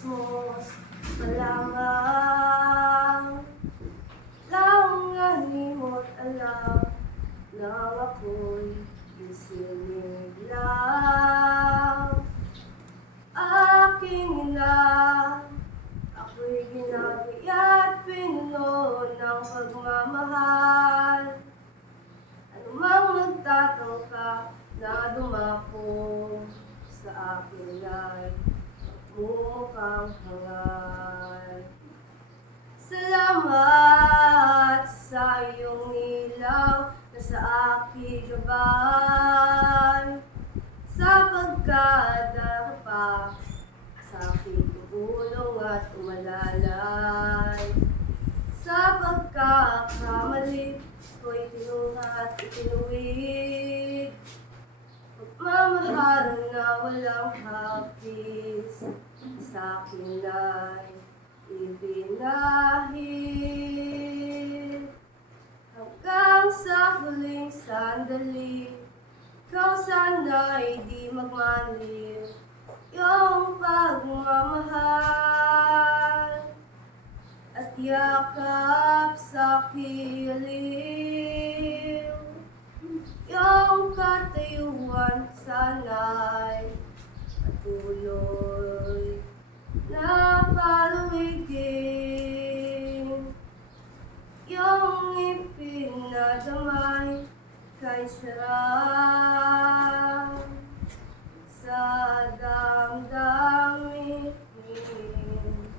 kosmos pa lamang. Langan mo't alam nang ako'y isinig lang. Aking ina, ako'y ginabi at pinuno ng pagmamahal. Anumang magtatangka na dumako sa akin ay mumukhang hangal. Salamat sa iyong ilaw na sa aking gabay, sapagkat pa sa aking tumulong at umalalay. Sa pagkakamali ko'y tinunga at itinuwid, pagmamahal na walang hapis sa akin ay ibinahid. Hanggang sa huling sandali, ikaw sana'y di magmaliw, iyong pagmamahal at yakap sa kiliw. Iyong katayuan sana'y patuloy na paluigin. Iyong ipinadamay kay sarap